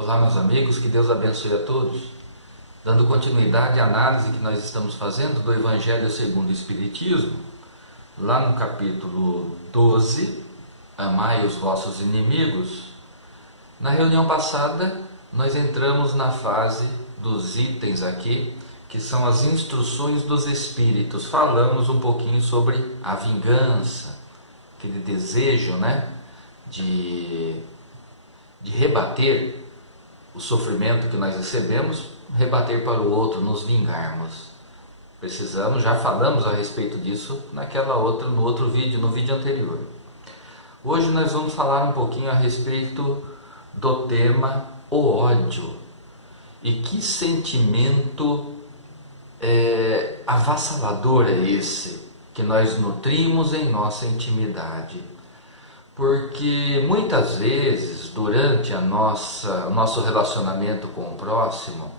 Olá, meus amigos, que Deus abençoe a todos. Dando continuidade à análise que nós estamos fazendo do Evangelho segundo o Espiritismo, lá no capítulo 12, Amai os vossos inimigos. Na reunião passada, nós entramos na fase dos itens aqui, que são as instruções dos Espíritos. Falamos um pouquinho sobre a vingança, aquele desejo, de rebater o sofrimento que nós recebemos, rebater para o outro, nos vingarmos. Precisamos, já falamos a respeito disso no outro vídeo, no vídeo anterior. Hoje nós vamos falar um pouquinho a respeito do tema o ódio. E que sentimento avassalador é esse que nós nutrimos em nossa intimidade? Porque muitas vezes, durante o nosso relacionamento com o próximo,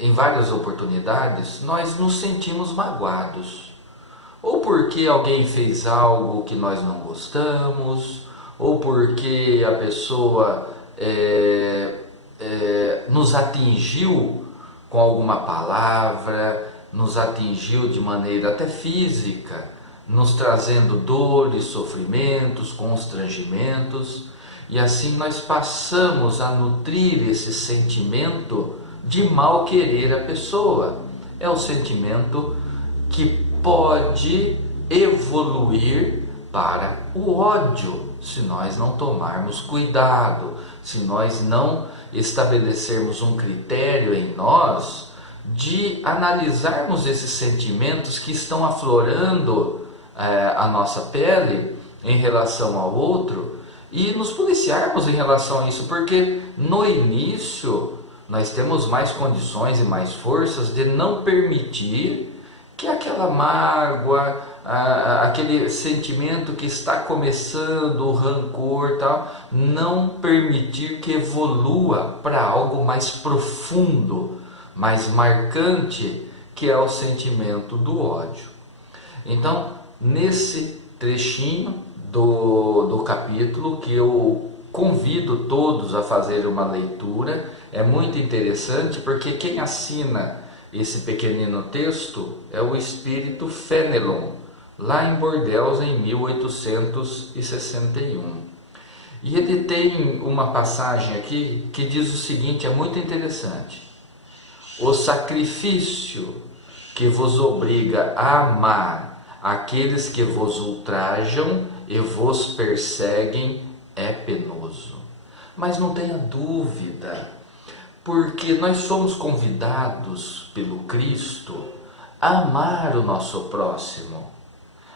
em várias oportunidades, nós nos sentimos magoados. Ou porque alguém fez algo que nós não gostamos, ou porque a pessoa nos atingiu com alguma palavra, nos atingiu de maneira até física, nos trazendo dores, sofrimentos, constrangimentos, e assim nós passamos a nutrir esse sentimento de mal querer a pessoa. É o sentimento que pode evoluir para o ódio, se nós não tomarmos cuidado, se nós não estabelecermos um critério em nós de analisarmos esses sentimentos que estão aflorando a nossa pele em relação ao outro e nos policiarmos em relação a isso, porque no início nós temos mais condições e mais forças de não permitir que aquela mágoa, aquele sentimento que está começando, o rancor, tal, não permitir que evolua para algo mais profundo, mais marcante, que é o sentimento do ódio. Então, nesse trechinho do capítulo, que eu convido todos a fazer uma leitura, é muito interessante, porque quem assina esse pequenino texto é o espírito Fenelon, lá em Bordeaux, em 1861. E ele tem uma passagem aqui que diz o seguinte, é muito interessante: o sacrifício que vos obriga a amar aqueles que vos ultrajam e vos perseguem é penoso. Mas não tenha dúvida, porque nós somos convidados pelo Cristo a amar o nosso próximo,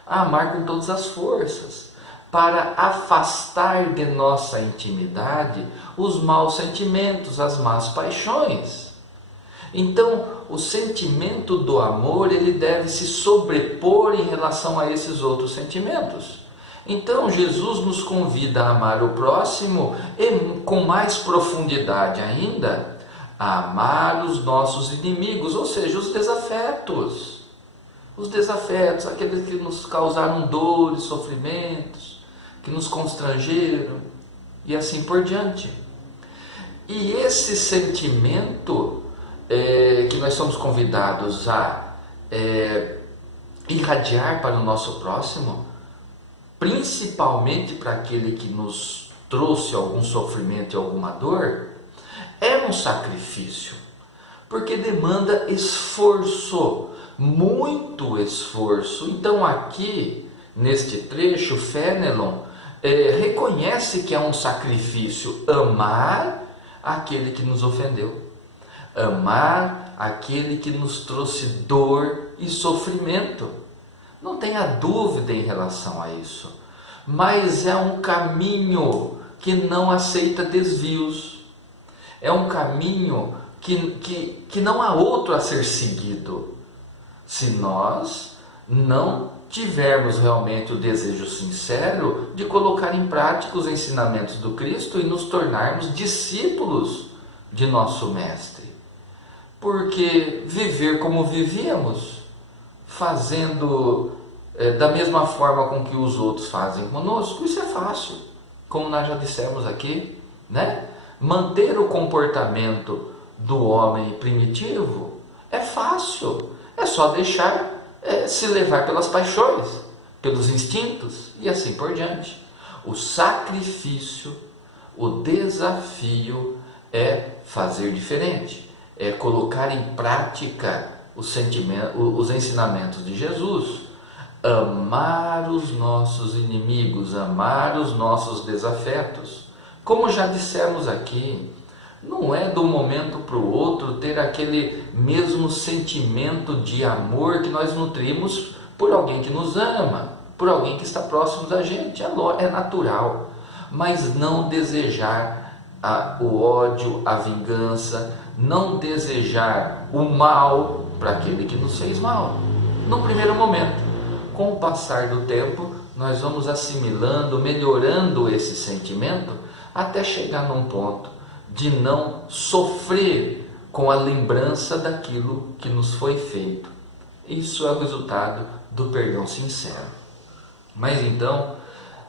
a amar com todas as forças, para afastar de nossa intimidade os maus sentimentos, as más paixões. Então, o sentimento do amor, ele deve se sobrepor em relação a esses outros sentimentos. Então, Jesus nos convida a amar o próximo e, com mais profundidade ainda, a amar os nossos inimigos, ou seja, os desafetos. Os desafetos, aqueles que nos causaram dores, sofrimentos, que nos constrangeram, e assim por diante. E esse sentimento que nós somos convidados a irradiar para o nosso próximo, principalmente para aquele que nos trouxe algum sofrimento e alguma dor, é um sacrifício, porque demanda esforço, muito esforço. Então aqui, neste trecho, Fenelon reconhece que é um sacrifício amar aquele que nos ofendeu, amar aquele que nos trouxe dor e sofrimento. Não tenha dúvida em relação a isso. Mas é um caminho que não aceita desvios. É um caminho que não há outro a ser seguido, se nós não tivermos realmente o desejo sincero de colocar em prática os ensinamentos do Cristo e nos tornarmos discípulos de nosso Mestre. Porque viver como vivíamos, fazendo da mesma forma com que os outros fazem conosco, isso é fácil, como nós já dissemos aqui, manter o comportamento do homem primitivo? É fácil, é só deixar se levar pelas paixões, pelos instintos e assim por diante. O sacrifício, o desafio é fazer diferente, é colocar em prática os ensinamentos de Jesus, amar os nossos inimigos, amar os nossos desafetos. Como já dissemos aqui, não é de um momento para o outro ter aquele mesmo sentimento de amor que nós nutrimos por alguém que nos ama, por alguém que está próximo da gente. É natural, mas não desejar o ódio, a vingança, não desejar o mal para aquele que nos fez mal. No primeiro momento, com o passar do tempo, nós vamos assimilando, melhorando esse sentimento até chegar num ponto de não sofrer com a lembrança daquilo que nos foi feito. Isso é o resultado do perdão sincero. Mas então,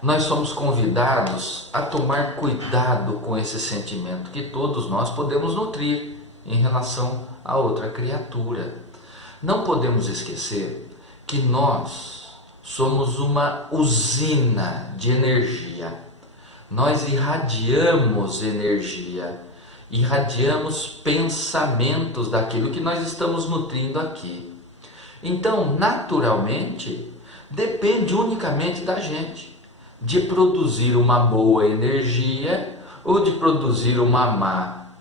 nós somos convidados a tomar cuidado com esse sentimento que todos nós podemos nutrir em relação a outra criatura. Não podemos esquecer que nós somos uma usina de energia. Nós irradiamos energia, irradiamos pensamentos daquilo que nós estamos nutrindo aqui. Então, naturalmente, depende unicamente da gente, de produzir uma boa energia ou de produzir uma má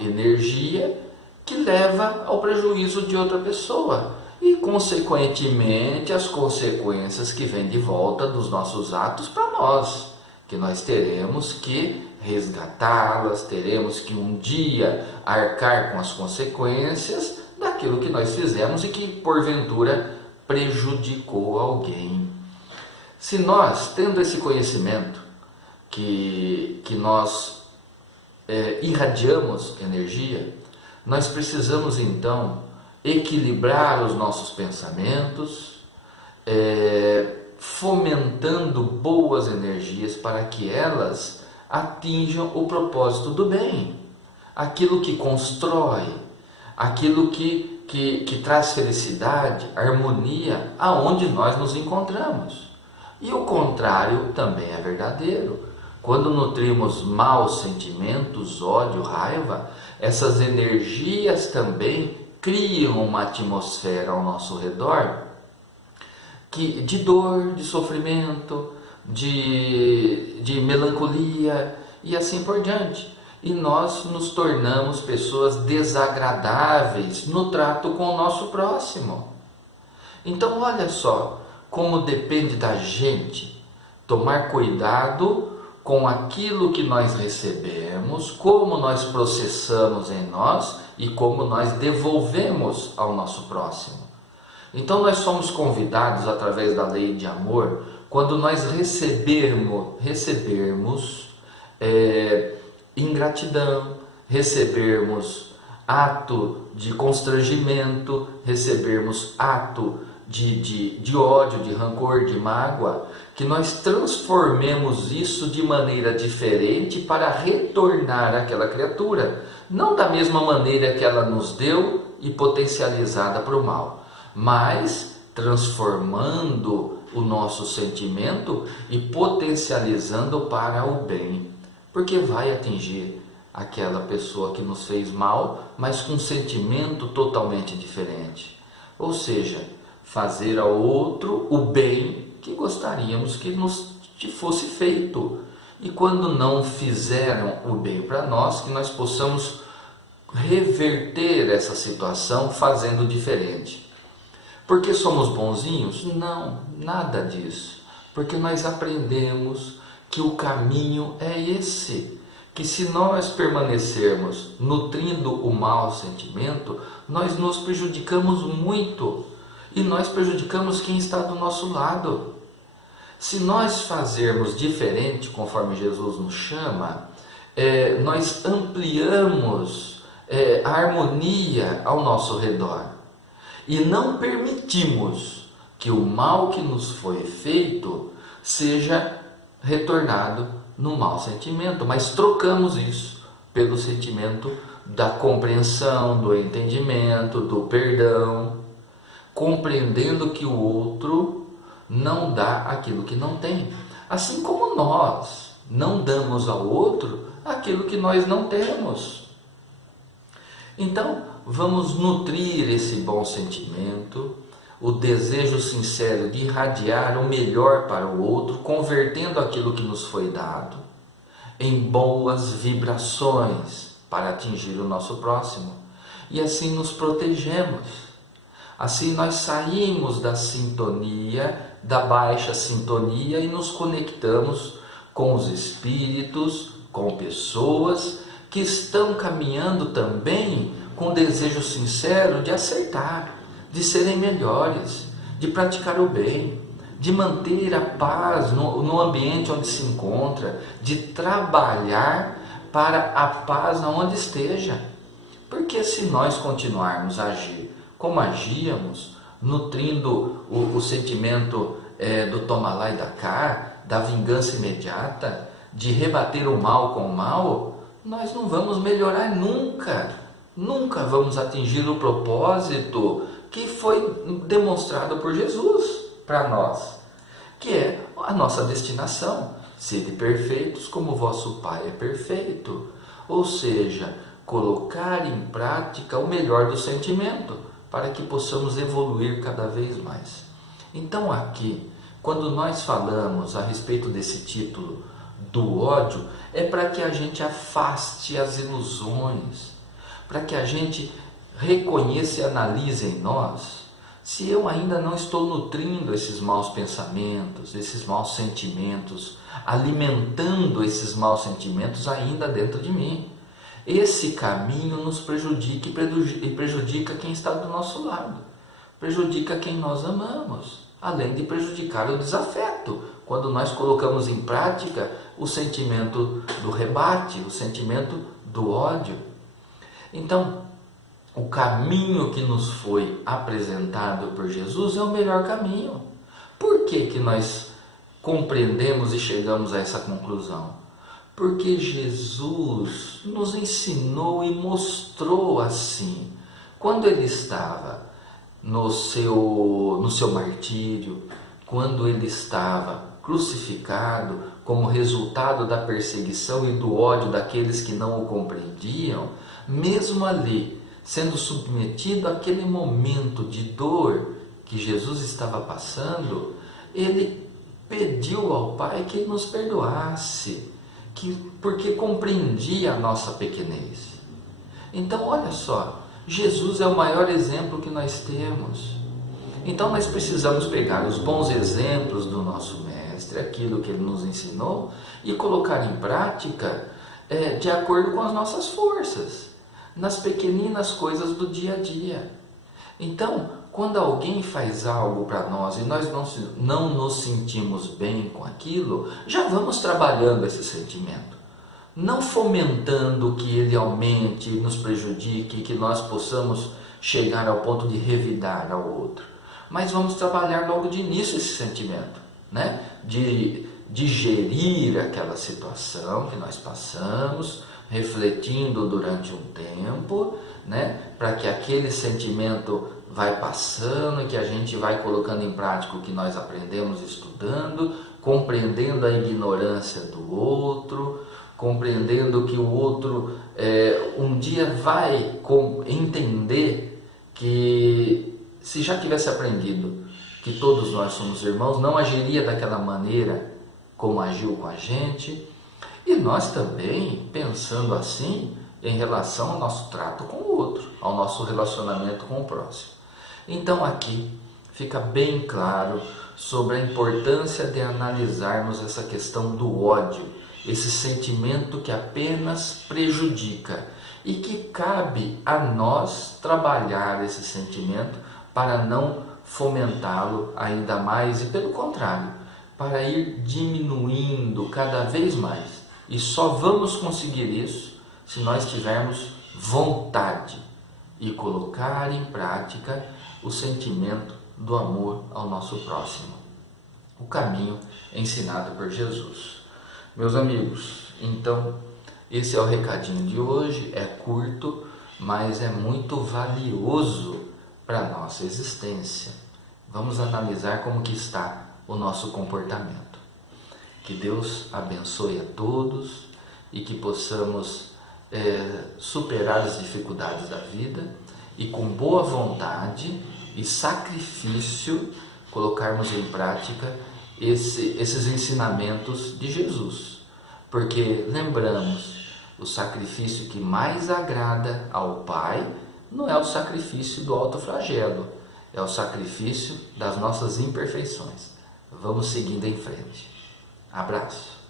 energia que leva ao prejuízo de outra pessoa. E, consequentemente, as consequências que vêm de volta dos nossos atos para nós, que nós teremos que resgatá-las, teremos que um dia arcar com as consequências daquilo que nós fizemos e que porventura prejudicou alguém. Se nós, tendo esse conhecimento que nós irradiamos energia, nós precisamos então equilibrar os nossos pensamentos, fomentando boas energias para que elas atinjam o propósito do bem, aquilo que constrói, aquilo que traz felicidade, harmonia aonde nós nos encontramos. E o contrário também é verdadeiro. Quando nutrimos maus sentimentos, ódio, raiva, essas energias também criam uma atmosfera ao nosso redor de dor, de sofrimento, de melancolia e assim por diante. E nós nos tornamos pessoas desagradáveis no trato com o nosso próximo. Então olha só como depende da gente tomar cuidado com aquilo que nós recebemos, como nós processamos em nós e como nós devolvemos ao nosso próximo. Então nós somos convidados através da lei de amor, quando nós recebermos ingratidão, recebermos ato de constrangimento, recebermos ato de ódio, de rancor, de mágoa, que nós transformemos isso de maneira diferente para retornar àquela criatura, não da mesma maneira que ela nos deu e potencializada para o mal, mas transformando o nosso sentimento e potencializando para o bem, porque vai atingir aquela pessoa que nos fez mal, mas com um sentimento totalmente diferente. Ou seja, fazer ao outro o bem que gostaríamos que nos fosse feito. E quando não fizeram o bem para nós, que nós possamos reverter essa situação fazendo diferente. Porque somos bonzinhos? Não, nada disso. Porque nós aprendemos que o caminho é esse. Que se nós permanecermos nutrindo o mau sentimento, nós nos prejudicamos muito. E nós prejudicamos quem está do nosso lado. Se nós fazermos diferente, conforme Jesus nos chama, nós ampliamos a harmonia ao nosso redor. E não permitimos que o mal que nos foi feito seja retornado no mau sentimento, mas trocamos isso. pelo sentimento da compreensão, do entendimento, do perdão, compreendendo que o outro não dá aquilo que não tem, assim como nós não damos ao outro aquilo que nós não temos. Então, vamos nutrir esse bom sentimento, o desejo sincero de irradiar o melhor para o outro, convertendo aquilo que nos foi dado em boas vibrações para atingir o nosso próximo. E assim nos protegemos. Assim nós saímos da sintonia, da baixa sintonia e nos conectamos com os espíritos, com pessoas que estão caminhando também com desejo sincero de acertar, de serem melhores, de praticar o bem, de manter a paz no ambiente onde se encontra, de trabalhar para a paz onde esteja. Porque se nós continuarmos a agir como agíamos, nutrindo o sentimento do toma lá e dá cá, da vingança imediata, de rebater o mal com o mal, nós não vamos melhorar nunca. Nunca vamos atingir o propósito que foi demonstrado por Jesus para nós, que é a nossa destinação, sede perfeitos como vosso Pai é perfeito. Ou seja, colocar em prática o melhor do sentimento, para que possamos evoluir cada vez mais. Então aqui, quando nós falamos a respeito desse título do ódio, é para que a gente afaste as ilusões, para que a gente reconheça e analise em nós se eu ainda não estou nutrindo esses maus pensamentos, esses maus sentimentos, alimentando esses maus sentimentos ainda dentro de mim. Esse caminho nos prejudica e prejudica quem está do nosso lado, prejudica quem nós amamos, além de prejudicar o desafeto, quando nós colocamos em prática o sentimento do rebate, o sentimento do ódio. Então, o caminho que nos foi apresentado por Jesus é o melhor caminho. Por que nós compreendemos e chegamos a essa conclusão? Porque Jesus nos ensinou e mostrou assim. Quando ele estava no seu martírio, quando ele estava crucificado como resultado da perseguição e do ódio daqueles que não o compreendiam, mesmo ali, sendo submetido àquele momento de dor que Jesus estava passando, ele pediu ao Pai que nos perdoasse, porque compreendia a nossa pequenez. Então, olha só, Jesus é o maior exemplo que nós temos. Então, nós precisamos pegar os bons exemplos do nosso Mestre, aquilo que ele nos ensinou, e colocar em prática de acordo com as nossas forças, nas pequeninas coisas do dia a dia. Então, quando alguém faz algo para nós e nós não nos sentimos bem com aquilo, já vamos trabalhando esse sentimento, não fomentando que ele aumente, nos prejudique, que nós possamos chegar ao ponto de revidar ao outro, mas vamos trabalhar logo de início esse sentimento, né? De digerir aquela situação que nós passamos, refletindo durante um tempo, né? Para que aquele sentimento vai passando e que a gente vai colocando em prática o que nós aprendemos estudando, compreendendo a ignorância do outro, compreendendo que o outro um dia vai entender que, se já tivesse aprendido que todos nós somos irmãos, não agiria daquela maneira como agiu com a gente. E nós também, pensando assim, em relação ao nosso trato com o outro, ao nosso relacionamento com o próximo. Então aqui fica bem claro sobre a importância de analisarmos essa questão do ódio, esse sentimento que apenas prejudica e que cabe a nós trabalhar esse sentimento para não fomentá-lo ainda mais e, pelo contrário, para ir diminuindo cada vez mais. E só vamos conseguir isso se nós tivermos vontade e colocar em prática o sentimento do amor ao nosso próximo, o caminho ensinado por Jesus. Meus amigos, então Esse é o recadinho de hoje, é curto, mas é muito valioso para a nossa existência. Vamos analisar como que está o nosso comportamento. Que Deus abençoe a todos e que possamos superar as dificuldades da vida e com boa vontade e sacrifício colocarmos em prática esses ensinamentos de Jesus. Porque lembramos, o sacrifício que mais agrada ao Pai não é o sacrifício do autoflagelo, é o sacrifício das nossas imperfeições. Vamos seguindo em frente. Abraço.